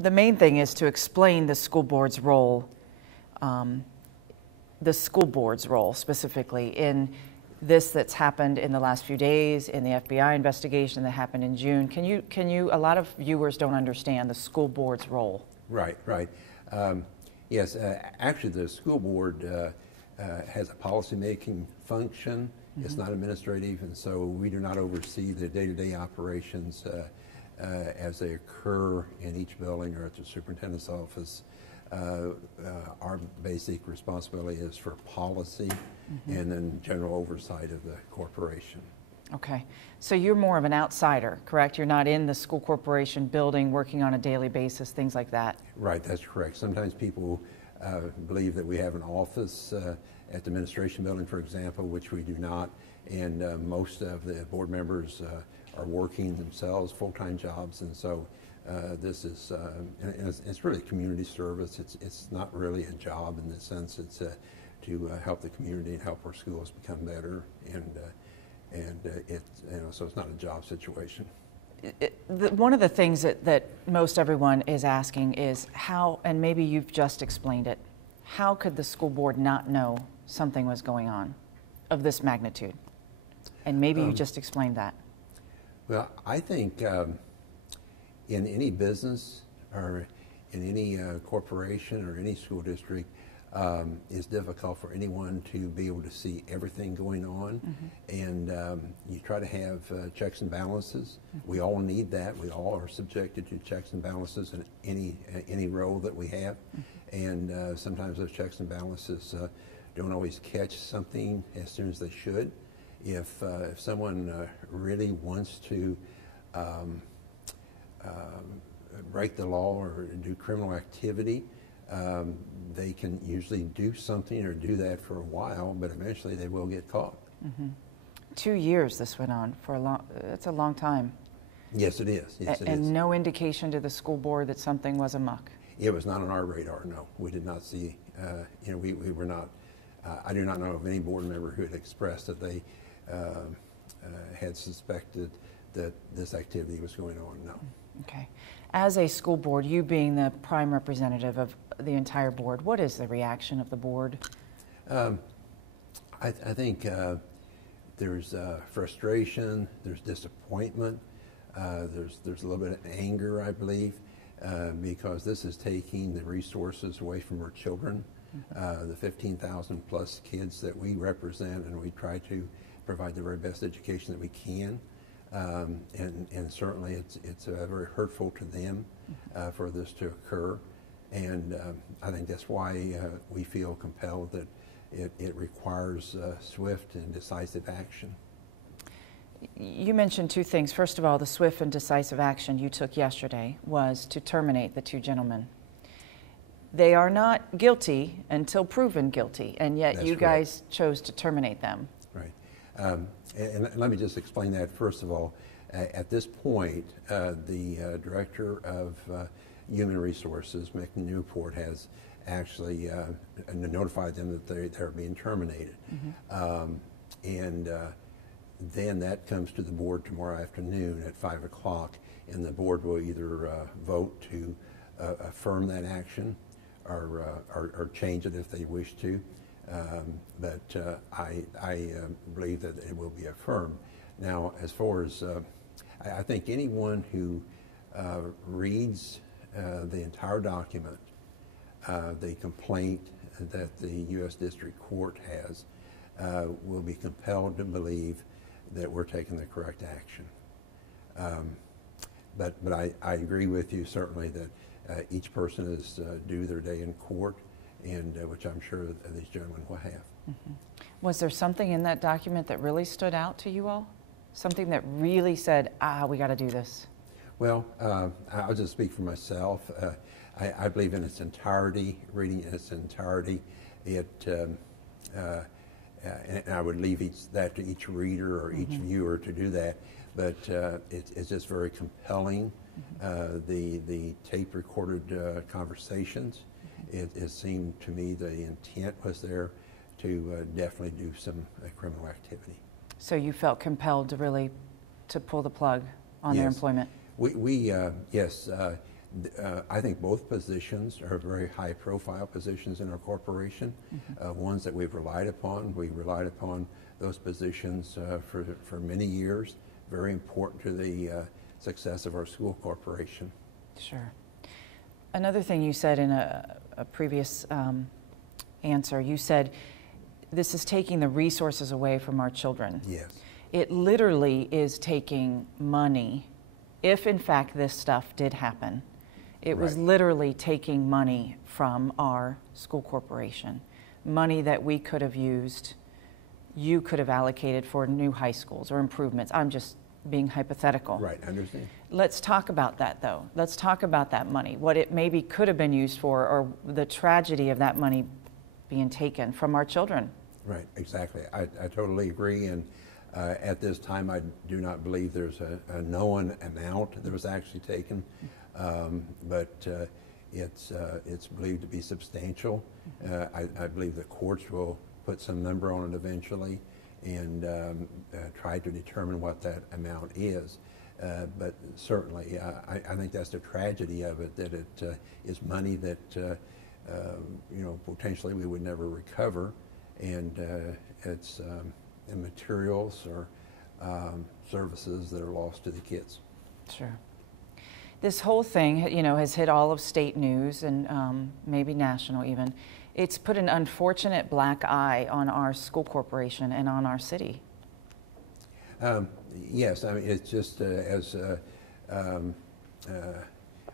the main thing is to explain the school board's role, specifically in this that's happened in the last few days, in the FBI investigation that happened in June. Can you, a lot of viewers don't understand the school board's role. Right. Yes, actually the school board has a policy-making function. Mm-hmm. It's not administrative, and so we do not oversee the day-to-day operations as they occur in each building or at the superintendent's office. Our basic responsibility is for policy, mm-hmm. and then general oversight of the corporation. Okay, so you're more of an outsider, correct? You're not in the school corporation building working on a daily basis, things like that? Right, that's correct. Sometimes people believe that we have an office at the administration building, for example, which we do not, and most of the board members are working themselves, full-time jobs, and so this is, it's really community service. It's not really a job in the sense. It's to help the community and help our schools become better, and so it's not a job situation. One of the things that most everyone is asking is how, and maybe you've just explained it, how could the school board not know something was going on of this magnitude? And maybe you just explained that. Well, I think in any business or in any corporation or any school district, it's difficult for anyone to be able to see everything going on, mm-hmm. and you try to have checks and balances. Mm-hmm. We all need that. We all are subjected to checks and balances in any role that we have, mm-hmm. and sometimes those checks and balances don't always catch something as soon as they should. If someone really wants to break the law or do criminal activity, they can usually do something or do that for a while, but eventually they will get caught. Mm-hmm. 2 years this went on for that's a long time. Yes, it is. Yes, and no indication to the school board that something was amok? It was not on our radar, no. We did not see, we were not, I do not know of any board member who had expressed that they had suspected that this activity was going on, no. Okay. As a school board, you being the prime representative of the entire board, what is the reaction of the board? I think there's frustration, there's disappointment, there's a little bit of anger, I believe, because this is taking the resources away from our children, mm-hmm. The 15,000 plus kids that we represent, and we try to provide the very best education that we can. And certainly it's very hurtful to them for this to occur, and I think that's why we feel compelled that it requires swift and decisive action. You mentioned two things. First of all, the swift and decisive action you took yesterday was to terminate the two gentlemen. They are not guilty until proven guilty, and yet that's you guys chose to terminate them. Right. And let me just explain that. First of all, at this point, the Director of Human Resources, Mick Newport, has actually notified them that they're being terminated. Mm-hmm. Then that comes to the board tomorrow afternoon at 5 o'clock, and the board will either vote to affirm that action or change it if they wish to. But I believe that it will be affirmed. Now, as far as, I think anyone who reads the entire document, the complaint that the U.S. District Court has, will be compelled to believe that we're taking the correct action. But I agree with you certainly that each person is due their day in court, and which I'm sure that these gentlemen will have. Mm-hmm. Was there something in that document that really stood out to you all? Something that really said, we got to do this? Well, I'll just speak for myself. I believe in its entirety, reading in its entirety, and I would leave that to each reader or each mm-hmm. viewer to do that, but it's just very compelling. Mm-hmm. The tape recorded conversations, it seemed to me the intent was there to definitely do some criminal activity. So you felt compelled to really pull the plug on their employment? Yes, I think both positions are very high-profile positions in our corporation, ones that we've relied upon. We relied upon those positions for many years, very important to the success of our school corporation. Sure. Another thing you said in a previous answer, you said this is taking the resources away from our children. Yes. It literally is taking money. If in fact this stuff did happen, it was literally taking money from our school corporation, money that we could have used, you could have allocated for new high schools or improvements. I'm just being hypothetical. Right, I understand. Let's talk about that though. Let's talk about that money, what it maybe could have been used for, or the tragedy of that money being taken from our children. Right, exactly. I totally agree, and at this time I do not believe there's a known amount that was actually taken, but it's believed to be substantial. I believe the courts will put some number on it eventually and try to determine what that amount is. But certainly, I think that's the tragedy of it, that it is money that potentially we would never recover, and it's materials or services that are lost to the kids. Sure. This whole thing, has hit all of state news and maybe national even. It's put an unfortunate black eye on our school corporation and on our city. Yes, I mean, it's just as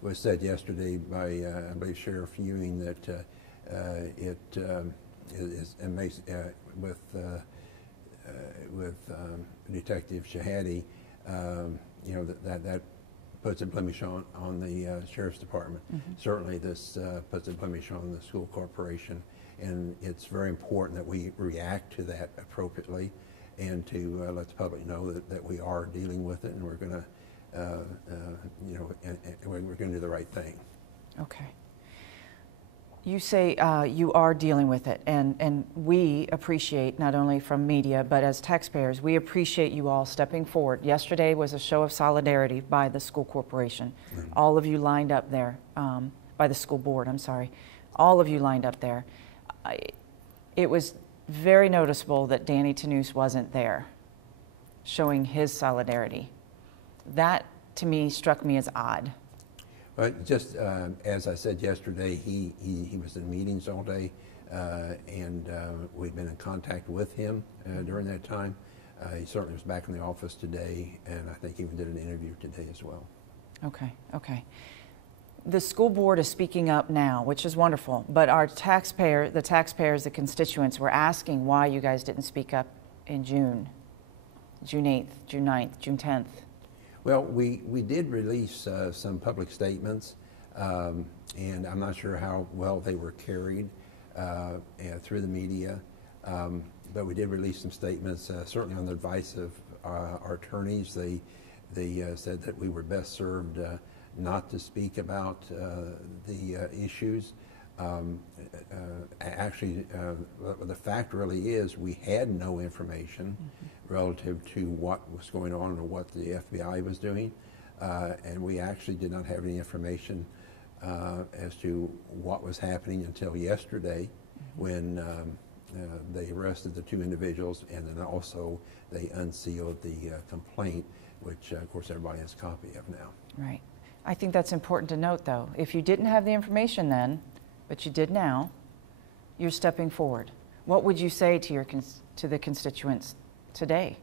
was said yesterday by, I believe, Sheriff Ewing, that it is amazing with Detective Shahadi, that puts a blemish on the Sheriff's Department. Certainly this puts a blemish on the school corporation, and it's very important that we react to that appropriately and to let the public know that we are dealing with it, and we're going to, we're going to do the right thing. Okay. You say you are dealing with it, and we appreciate, not only from media, but as taxpayers, we appreciate you all stepping forward. Yesterday was a show of solidarity by the school corporation. All of you lined up there, by the school board, I'm sorry. All of you lined up there. It was very noticeable that Danny Tanous wasn't there, showing his solidarity. That, to me, struck me as odd. But just as I said yesterday, he was in meetings all day, and we've been in contact with him during that time. He certainly was back in the office today, and I think even did an interview today as well. Okay, okay. The school board is speaking up now, which is wonderful, but the taxpayers, the constituents, were asking why you guys didn't speak up in June 8th, June 9th, June 10th. Well, we did release some public statements, and I'm not sure how well they were carried through the media, but we did release some statements, certainly on the advice of our attorneys. They said that we were best served not to speak about the issues. Actually, the fact really is we had no information relative to what was going on or what the FBI was doing, and we actually did not have any information as to what was happening until yesterday when they arrested the two individuals, and then also they unsealed the complaint, which of course everybody has a copy of now. Right. I think that's important to note, though. If you didn't have the information then, but you did now, you're stepping forward. What would you say to the constituents today?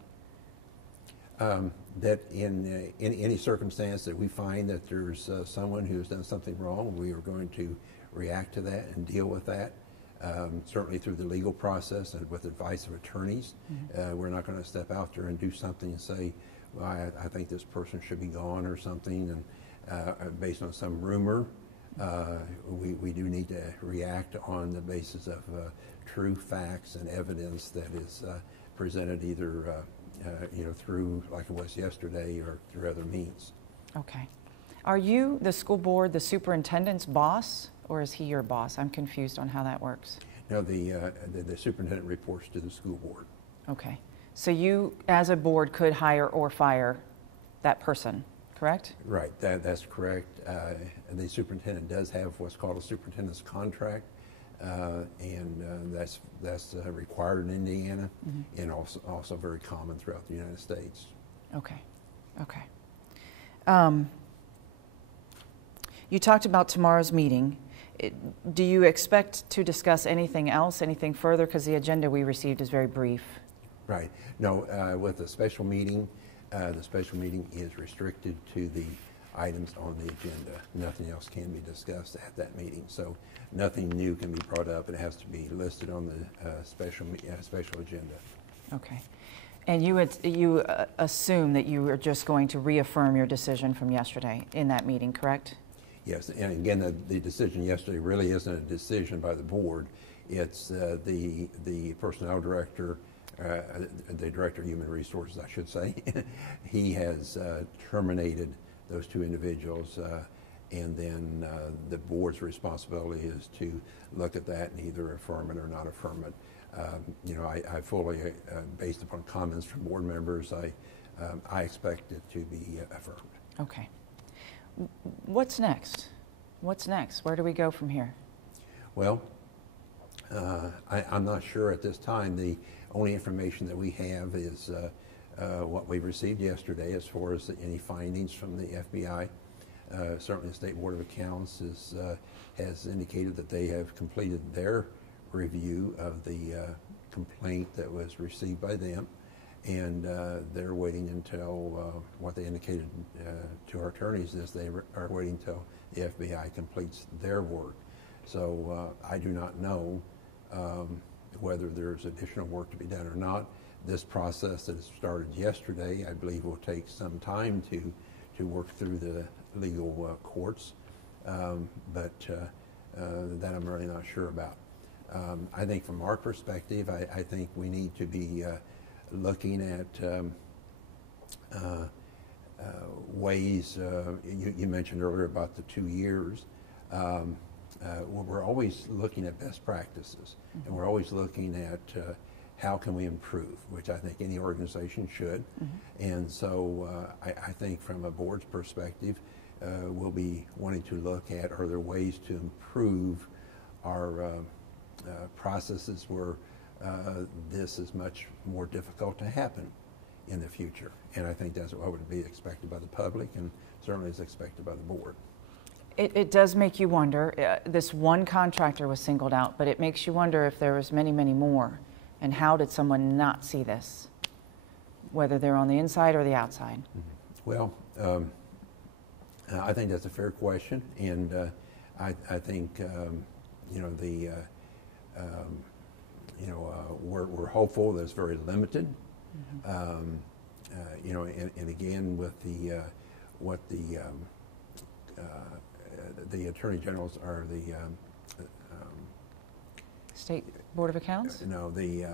That in any circumstance that we find that there's someone who has done something wrong, we are going to react to that and deal with that, certainly through the legal process and with advice of attorneys. We're not going to step out there and do something and say, well, I think this person should be gone or something, and based on some rumor. We do need to react on the basis of true facts and evidence that is presented either through, like it was yesterday, or through other means. Okay. Are you, the school board, the superintendent's boss, or is he your boss? I'm confused on how that works. No, the superintendent reports to the school board. Okay. So you, as a board, could hire or fire that person? correct? Right, that's correct. The superintendent does have what's called a superintendent's contract, and that's required in Indiana, and also very common throughout the United States. Okay, okay. You talked about tomorrow's meeting. Do you expect to discuss anything else, anything further? Because the agenda we received is very brief. Right. No, with the special meeting is restricted to the items on the agenda. Nothing else can be discussed at that meeting. So nothing new can be brought up. It has to be listed on the special agenda. Okay. And you assume that you are just going to reaffirm your decision from yesterday in that meeting, correct? Yes, and again, the decision yesterday really isn't a decision by the board. It's the personnel director, the director of human resources, I should say. He has terminated those two individuals, and then the board's responsibility is to look at that and either affirm it or not affirm it. I fully, based upon comments from board members, I expect it to be affirmed. Okay. What's next? What's next? Where do we go from here? Well, I'm not sure at this time. The only information that we have is what we received yesterday as far as any findings from the FBI. Certainly the State Board of Accounts has indicated that they have completed their review of the complaint that was received by them, and they're waiting until what they indicated to our attorneys is they are waiting until the FBI completes their work. So I do not know whether there's additional work to be done or not. This process that started yesterday, I believe, will take some time to work through the legal courts, but that I'm really not sure about. I think from our perspective, I think we need to be looking at ways. You mentioned earlier about the 2 years. We're always looking at best practices, and we're always looking at how can we improve, which I think any organization should. And so I think from a board's perspective, we'll be wanting to look at, are there ways to improve our processes where this is much more difficult to happen in the future. And I think that's what would be expected by the public and certainly is expected by the board. It does make you wonder. This one contractor was singled out, but it makes you wonder if there was many, many more. And how did someone not see this, whether they're on the inside or the outside? Well, I think that's a fair question, and I think we're hopeful that it's very limited. And again, with what the attorney generals are the State Board of Accounts? No, the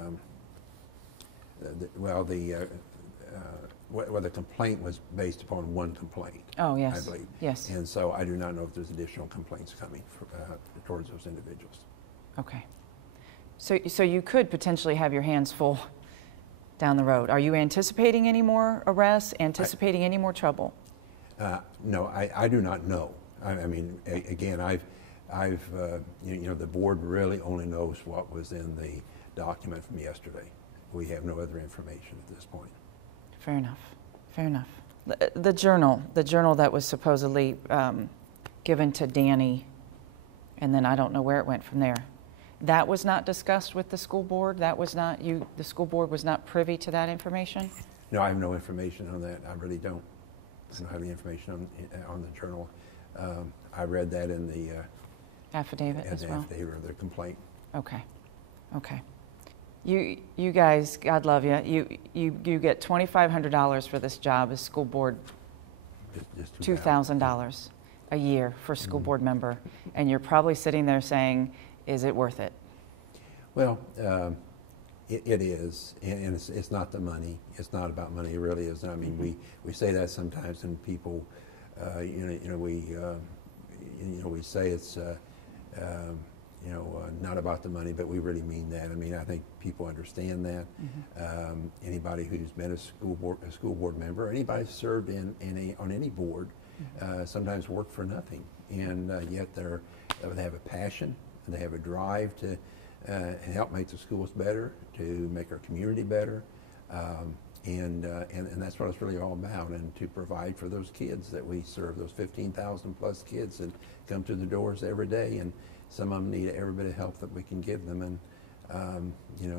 complaint was based upon one complaint. Oh, yes. I believe. Yes. And so I do not know if there's additional complaints coming towards those individuals. Okay. So you could potentially have your hands full down the road. Are you anticipating any more arrests, anticipating any more trouble? No, I do not know. I mean, again, the board really only knows what was in the document from yesterday. We have no other information at this point. Fair enough. Fair enough. The journal that was supposedly given to Danny, and then I don't know where it went from there. That was not discussed with the school board? That was not, the school board was not privy to that information? No, I have no information on that. I really don't. I don't have any information on the journal. I read that in the affidavit as well? Affidavit or the complaint. Okay. Okay. You guys, God love you. You get $2,500 for this job as school board, just $2,000 a year for a school board member, and you're probably sitting there saying, is it worth it? Well, it is, and it's not the money. It's not about money. It really isn't. I mean, we say that sometimes, and people, we say it's not about the money, but we really mean that. I mean, I think people understand that. Anybody who's been a school board member, anybody who's served on any board, sometimes work for nothing, and yet they have a passion and they have a drive to help make the schools better, to make our community better, and that's what it's really all about, and to provide for those kids that we serve, those 15,000 plus kids that come through the doors every day, and some of them need every bit of help that we can give them, and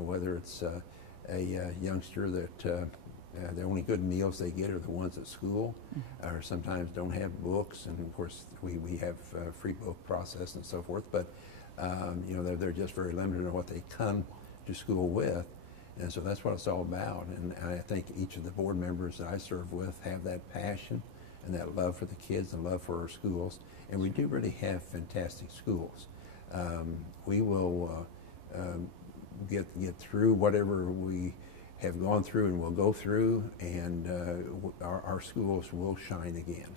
whether it's a youngster that the only good meals they get are the ones at school, or sometimes don't have books, and of course we have free book process and so forth, but they're just very limited on what they come to school with, and so that's what it's all about. And I think each of the board members that I serve with have that passion and that love for the kids and love for our schools, and we do really have fantastic schools. We will get through whatever we have gone through and will go through, and our schools will shine again.